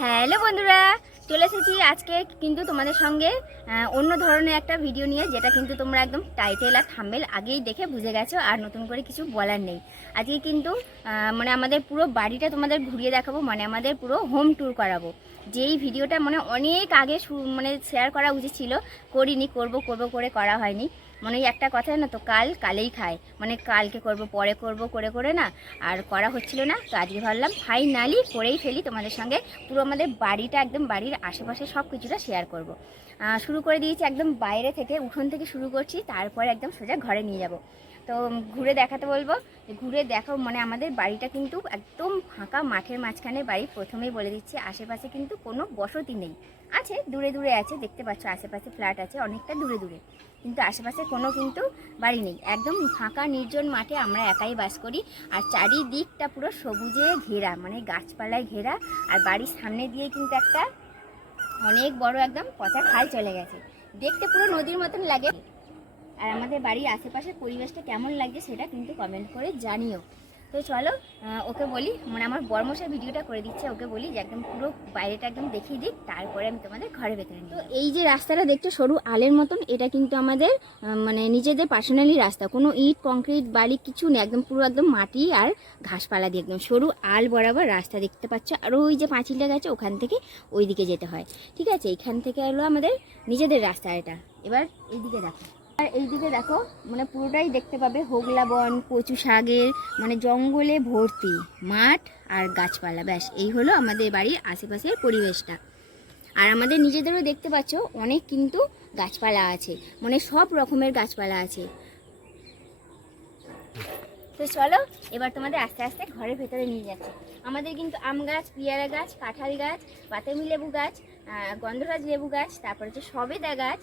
Hello বন্ধুরা, চলে এসেছি আজকে কিন্তু তোমাদের সঙ্গে অন্য ধরনের একটা ভিডিও নিয়ে, যেটা কিন্তু তোমরা একদম টাইটেল আর থাম্বেল আগেই দেখে বুঝে গেছো, আর নতুন করে কিছু বলার নেই। আজকে কিন্তু মানে আমাদের পুরো বাড়িটা তোমাদের ঘুরিয়ে দেখাবো মানে আমাদের পুরো হোম ট্যুর করাবো। যেই ভিডিওটা মানে অনেক আগে মানে শেয়ার করা উচিত ছিল, করিনি, করব করব করে করা হয়নি। মানে একটা কথা না তো, কাল কালেই খায়। মানে কালকে করব, পরে করব, করে করে না। আর করা হচ্ছিল না, তো আজকে ভাবলাম ফাইনালি করেই ফেলি তোমাদের সঙ্গে। পুরো আমাদের বাড়িটা একদম বাড়ির আশেপাশে সব কিছুটা শেয়ার করব। শুরু করে দিয়েছি একদম বাইরে থেকে, উঠোন থেকে শুরু করছি, তারপরে একদম সোজা ঘরে নিয়ে যাব। তো ঘুরে দেখাতে বলব। ঘুরে দেখো মানে আমাদের বাড়িটা কিন্তু একদম ফাঁকা মাঠের মাঝখানে বাড়ি, প্রথমেই বলে দিচ্ছি, আশেপাশে কিন্তু কোনো বসতি নেই। আছে, দূরে দূরে আছে, দেখতে পাচ্ছ, আশেপাশে ফ্ল্যাট আছে, অনেকটা দূরে দূরে। কিন্তু আশেপাশে কোনো কিন্তু বাড়ি নেই। একদম ফাঁকা, নির্জন মাঠে আমরা একাই বাস করি। আর চারিদিকটা পুরো সবুজে ঘেরা মানে গাছপালায় ঘেরা। আর বাড়ির সামনে দিয়ে কিন্তু একটা অনেক বড় একদম পচা খাল চলে গেছে। দেখতে পুরো নদীর মতন লাগে। আর আমাদের বাড়ির আশেপাশের পরিবেশটা কেমন লাগছে সেটা কিন্তু কমেন্ট করে জানিও। তো চলো ওকে বলি মানে আমার বর্মশাই ভিডিওটা করে দিচ্ছে ওকে বলি যে একদম পুরো বাইরেটা একদম দেখিয়ে দিই তারপরে আমি তোমাদের ঘরে ভেতরে নিই তো এই যে রাস্তাটা দেখছ সরু আলের মতন এটা কিন্তু আমাদের মানে নিজেদের পার্সোনালি রাস্তা। কোনো ইট কংক্রিট বালি কিছু নেই একদম পুরো একদম মাটি আর ঘাসপালা দিয়ে একদম। সরু আল বরাবর রাস্তা দেখতে পাচ্ছ আর ওই যে পাঁচিলটা গেছে ওখান থেকে ওই দিকে যেতে হয়। ঠিক আছে এখান থেকে এলো আমাদের নিজেদের রাস্তা এটা। এবার এইদিকে দেখো। আর এইদিকে দেখো মানে পুরোটাই দেখতে পাবে হোগলা বন, কচু শাকের মানে জঙ্গলে ভর্তি মাঠ আর গাছপালা। ব্যাস, এই হলো আমাদের বাড়ির আশেপাশের পরিবেশটা। আর আমাদের নিজেদেরও দেখতে পাচ্ছ, অনেক কিন্তু গাছপালা আছে মানে সব রকমের গাছপালা আছে। তো চলো, এবার তোমাদের আস্তে আস্তে ঘরের ভেতরে নিয়ে যাচ্ছে। আমাদের কিন্তু আম গাছ, পেয়ারা গাছ, কাঁঠাল গাছ বাতাবি লেবু গাছ গন্ধরাজ লেবু গাছ, তারপর হচ্ছে সবেদা গাছ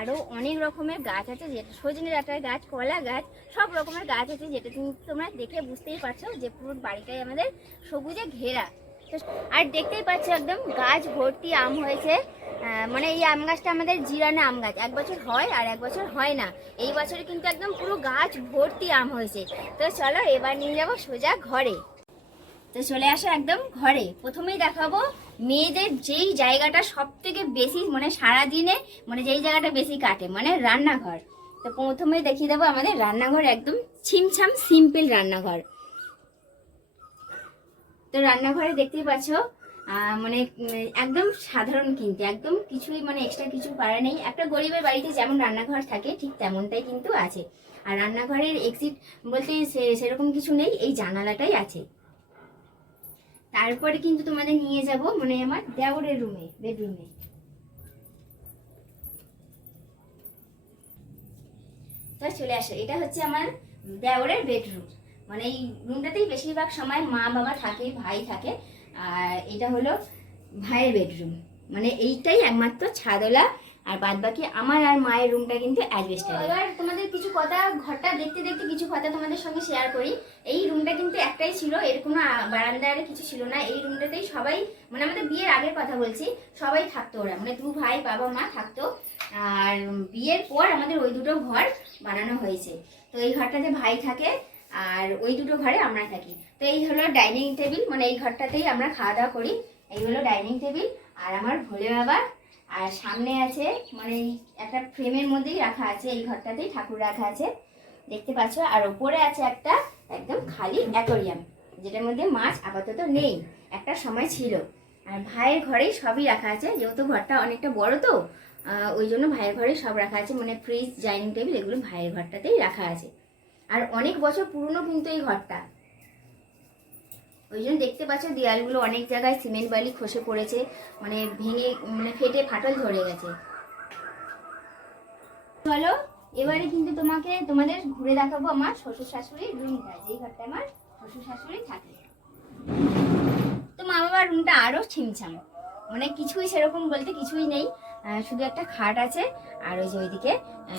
আরও অনেক রকমের গাছ আছে, যেটা সজনে ডাঁটার গাছ, কলা গাছ, সব রকমের গাছ আছে, যেটা তুমি তোমরা দেখে বুঝতেই পারছ যে পুরো বাড়িটাই আমাদের সবুজে ঘেরা। আর দেখতেই পাচ্ছ একদম গাছ ভর্তি আম হয়েছে। মানে এই আম গাছটা আমাদের জিরানা আম গাছ, এক বছর হয় আর এক বছর হয় না। এই বছরে কিন্তু একদম পুরো গাছ ভর্তি আম হয়েছে। তো চলো এবার নিয়ে যাব সোজা ঘরে। তো চলে আসো একদম ঘরে। প্রথমেই দেখাবো মেয়েদের যেই জায়গাটা সব থেকে বেশি মানে সারা দিনে মানে যেই জায়গাটা বেশি কাটে মানে রান্নাঘর। তো প্রথমেই দেখিয়ে দেবো আমাদের রান্নাঘর একদম ছিমছাম সিম্পল রান্নাঘর। তো রান্নাঘরে দেখতেই পাচ্ছ মানে একদম সাধারণ কিনতে, একদম কিছুই মানে এক্সট্রা কিছু পারা নেই। একটা গরিবের বাড়িতে যেমন রান্নাঘর থাকে, ঠিক তেমনটাই কিন্তু আছে। আর রান্নাঘরের এক্সিট বলতে সেরকম কিছু নেই, এই জানালাটাই আছে। তারপরে কিন্তু তোমাদের নিয়ে যাব মানে আমার দেওরের রুমে বেডরুমে তা চলে আসো, এটা হচ্ছে আমার দেওরের বেডরুম মানে এই রুমটাতেই বেশিরভাগ সময় মা, বাবা থাকে, ভাই থাকে, আর এটা হলো ভাইয়ের বেডরুম মানে এইটাই একমাত্র ছাদলা আর বাদ বাকি আমার আর মায়ের রুমটা কিন্তু অ্যাডভেস্টার এবার তোমাদের কিছু কথা, ঘরটা দেখতে দেখতে কিছু কথা তোমাদের সঙ্গে শেয়ার করি। এই রুমটা কিন্তু একটাই ছিল, এর কোনো বারান্দা আর কিছু ছিল না। এই রুমটাতেই সবাই মানে আমাদের বিয়ের আগের কথা বলছি, সবাই থাকতো ওরা। মানে দু ভাই, বাবা, মা থাকতো। আর বিয়ের পর আমাদের ওই দুটো ঘর বানানো হয়েছে। তো এই ঘরটাতে ভাই থাকে, আর ওই দুটো ঘরে আমরা থাকি। তো এই হলো ডাইনিং টেবিল মানে এই ঘরটাতেই আমরা খাওয়া দাওয়া করি। এই হলো ডাইনিং টেবিল আর আমার ভোলে বাবা আর সামনে আছে মানে একটা ফ্রেমের মধ্যেই রাখা আছে, এই ঘরটাতেই ঠাকুর রাখা আছে। দেখতে পাচ্ছ, আর ওপরে আছে একটা একদম খালি অ্যাকোরিয়াম, যেটার মধ্যে মাছ আপাতত নেই, একটা সময় ছিল। আর ভাইয়ের ঘরেই সবই রাখা আছে, যেহেতু ঘরটা অনেকটা বড় তো ওই জন্য ভাইয়ের ঘরে সব রাখা আছে মানে ফ্রিজ ডাইনিং টেবিল এগুলো ভাইয়ের ঘরটাতেই রাখা আছে। আর অনেক বছর পুরনো কিন্তু এই ঘরটা। ওই জন্য দেখতে পাচ্ছ দেয়ালগুলো অনেক জায়গায় সিমেন্ট বালি খসে পড়েছে মানে ভেঙে মানে ফেটে ফাটল ধরে গেছে। চলো, এবারে কিন্তু তোমাকে, তোমাদের ঘুরে দেখাবো আমার শ্বশুর শাশুড়ির রুমটা যেই ঘরটা আমার শ্বশুর শাশুড়ি থাকে। তো মা বাবার রুমটা আরও ছিমছাম। মানে কিছুই সেরকম বলতে কিছুই নেই শুধু একটা খাট আছে, আর ওই যে ওইদিকে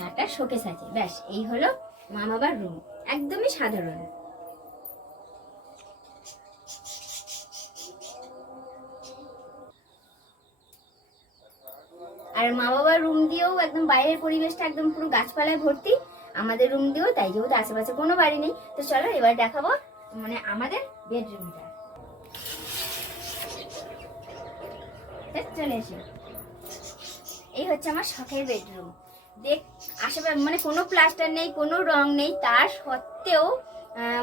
একটা শোকেস আছে। ব্যাস, এই হলো মা বাবার রুম একদমই সাধারণ। আর মা বাবার রুম দিয়েও একদম বাইরের পরিবেশটা একদম পুরো গাছপালায় ভর্তি। আমাদের রুম দিয়েও তাই, যেহেতু আশেপাশে কোনো বাড়ি নেই, তো চলো এবার দেখাবো মানে আমাদের বেডরুমটা চলে এসো। এই হচ্ছে আমার শখের বেডরুম দেখ, আশেপাশে মানে কোনো প্লাস্টার নেই, কোনো রং নেই, তার সত্ত্বেও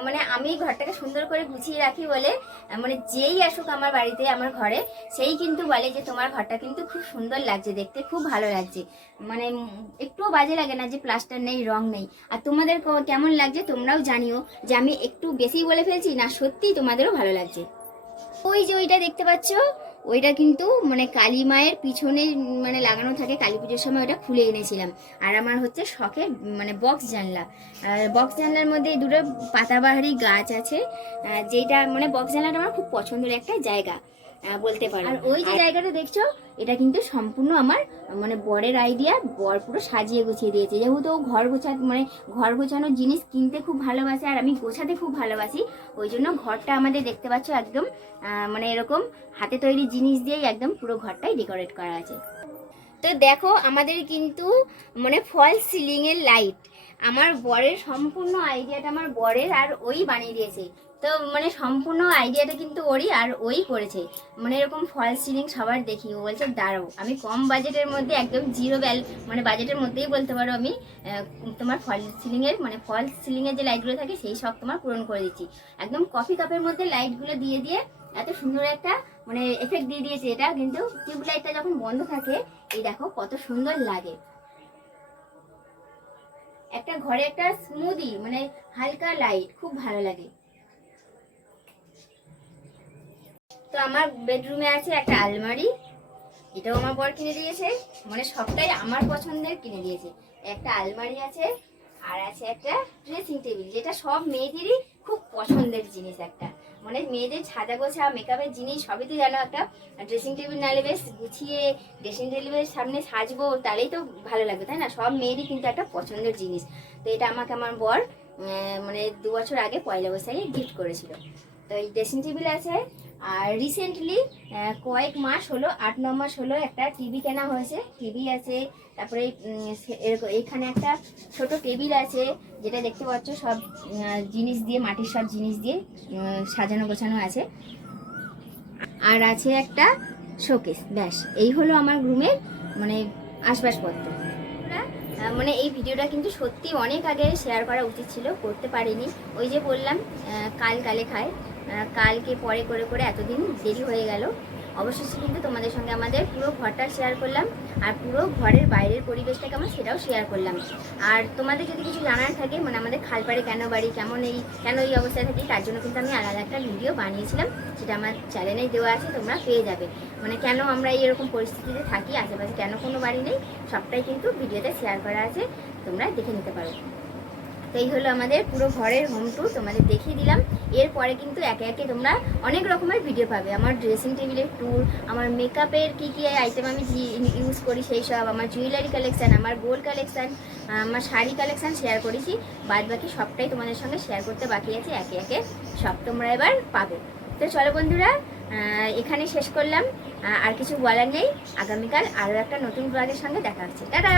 মানে আমি ঘরটাকে সুন্দর করে গুছিয়ে রাখি বলে মানে যেই আসুক আমার বাড়িতে, আমার ঘরে, সেই কিন্তু বলে যে তোমার ঘরটা কিন্তু খুব সুন্দর লাগছে, দেখতে খুব ভালো লাগছে। মানে একটুও বাজে লাগে না যে প্লাস্টার নেই, রং নেই। আর তোমাদের কেমন লাগছে তোমরাও জানিও যে আমি একটু বেশি বলে ফেলছি না সত্যিই তোমাদেরও ভালো লাগছে। ওই যে ওইটা দেখতে পাচ্ছ? ওইটা কিন্তু মানে কালী মায়ের পিছনে মানে লাগানো থাকে, কালী পুজোর সময় ওটা খুলে এনেছিলাম। আর আমার হচ্ছে শখের মানে বক্স জানলা। বক্স জানলার মধ্যে দুটো পাতাবাহারি গাছ আছে যেটা মানে বক্স জানলাটা আমার খুব পছন্দের একটা জায়গা। বলতে পারো। আর ওই যে জায়গাটা দেখছ এটা কিন্তু সম্পূর্ণ আমার মানে বরের আইডিয়া বর পুরো সাজিয়ে গুছিয়ে দিয়েছে। যেহেতু ও ঘর গোছা মানে ঘর গোছানোর জিনিস কিনতে খুব ভালোবাসে আর আমি গোছাতে খুব ভালোবাসি ওই জন্য ঘরটা আমাদের দেখতে পাচ্ছ একদম মানে এরকম হাতে তৈরি জিনিস দিয়েই একদম পুরো ঘরটাই ডেকোরেট করা আছে। তো দেখো আমাদের কিন্তু মানে ফল সিলিং এর লাইট আমার বরের সম্পূর্ণ আইডিয়াটা আমার বরের আর ওই বানিয়ে দিয়েছে। তো মানে সম্পূর্ণ আইডিয়াটা কিন্তু ওরই আর ওই করেছে। মানে এরকম ফল সিলিং সবার দেখি। ও বলছে, দাঁড়াও, আমি কম বাজেটের মধ্যে একদম জিরো ব্যাল মানে বাজেটের মধ্যেই বলতে পারো আমি তোমার ফল সিলিংয়ের মানে ফল সিলিংয়ের যে লাইটগুলো থাকে, সেই সব তোমার পূরণ করে দিচ্ছি। একদম কফি কাপের মধ্যে লাইটগুলো দিয়ে দিয়ে এত সুন্দর একটা মানে এফেক্ট দিয়ে দিয়েছে। এটা কিন্তু টিউব লাইটটা যখন বন্ধ থাকে, এই দেখো কত সুন্দর লাগে। একটা ঘরে একটা স্মুদি মানে হালকা লাইট খুব ভালো লাগে। তো আমার বেডরুমে আছে একটা আলমারি, এটাও আমার বর কিনে দিয়েছে। মানে সবটাই আমার পছন্দের কিনে দিয়েছে। একটা আলমারি আছে, আর আছে একটা ড্রেসিং টেবিল যেটা সব মেয়েদেরই খুব পছন্দের জিনিস একটা। মানে মেয়েদের সাজা গোছা মেকআপের জিনিস, সবই তো জানো একটা। ড্রেসিং টেবিল নাহলে বেশ গুছিয়ে ড্রেসিং টেবিলের সামনে সাজবো, তাহলেই তো ভালো লাগবে, তাই না? সব মেয়েরই কিন্তু একটা পছন্দের জিনিস। তো এটা আমাকে আমার বর মানে দু বছর আগে পয়লা বৈশাখে গিফট করেছিল। তো এই ড্রেসিং টেবিল আছে আর রিসেন্টলি কয়েক মাস হলো, আট, ন মাস হলো একটা টিভি কেনা হয়েছে। টিভি আছে, তারপরে এখানে একটা ছোট টেবিল আছে, যেটা দেখতে পাচ্ছ, সব জিনিস দিয়ে, মাটির সব জিনিস দিয়ে সাজানো গোছানো আছে। আর আছে একটা শোকেস ব্যাস, এই হলো আমার রুমের মানে আসবাবপত্র মানে এই ভিডিওটা কিন্তু সত্যি অনেক আগে শেয়ার করা উচিত ছিল, করতে পারিনি। ওই যে বললাম কাল কালে খায়। কালকে পরে করে করে এতদিন দেরি হয়ে গেল। অবশেষে কিন্তু তোমাদের সঙ্গে আমাদের পুরো ঘরটা শেয়ার করলাম আর পুরো ঘরের বাইরের পরিবেশটা কেমন সেটাও শেয়ার করলাম। আর তোমাদের যদি কিছু জানার থাকে মানে আমাদের খালপাড়ে কেন বাড়ি, কেমন এই, কেন এই অবস্থায় থাকি, তার জন্য কিন্তু আমি আলাদা একটা ভিডিও বানিয়েছিলাম। সেটা আমার চ্যানেলে দেওয়া আছে, তোমরা পেয়ে যাবে। মানে কেন আমরা এরকম পরিস্থিতিতে থাকি, আশেপাশে কেন কোনো বাড়ি নেই, সবটাই কিন্তু ভিডিওতে শেয়ার করা আছে, তোমরা দেখে নিতে পারো। তো এই হলো আমাদের পুরো ঘরের হোম ট্যুর তোমাদের দেখিয়ে দিলাম। এরপরে কিন্তু একে একে তোমরা অনেক রকমের ভিডিও পাবে। আমার ড্রেসিং টেবিলের ট্যুর আমার মেকআপের কী কী আইটেম আমি ইউজ করি সেই সব, আমার জুয়েলারি কালেকশান আমার গোল্ড কালেকশান আমার শাড়ি কালেকশান শেয়ার করেছি। বাদ বাকি সবটাই তোমাদের সঙ্গে শেয়ার করতে বাকি আছে, একে একে সব তোমরা এবার পাবে। তো চলো বন্ধুরা এখানে শেষ করলাম। আর কিছু বলার নেই। আগামীকাল আরও একটা নতুন ব্লগের সঙ্গে দেখা হচ্ছে। টাটা!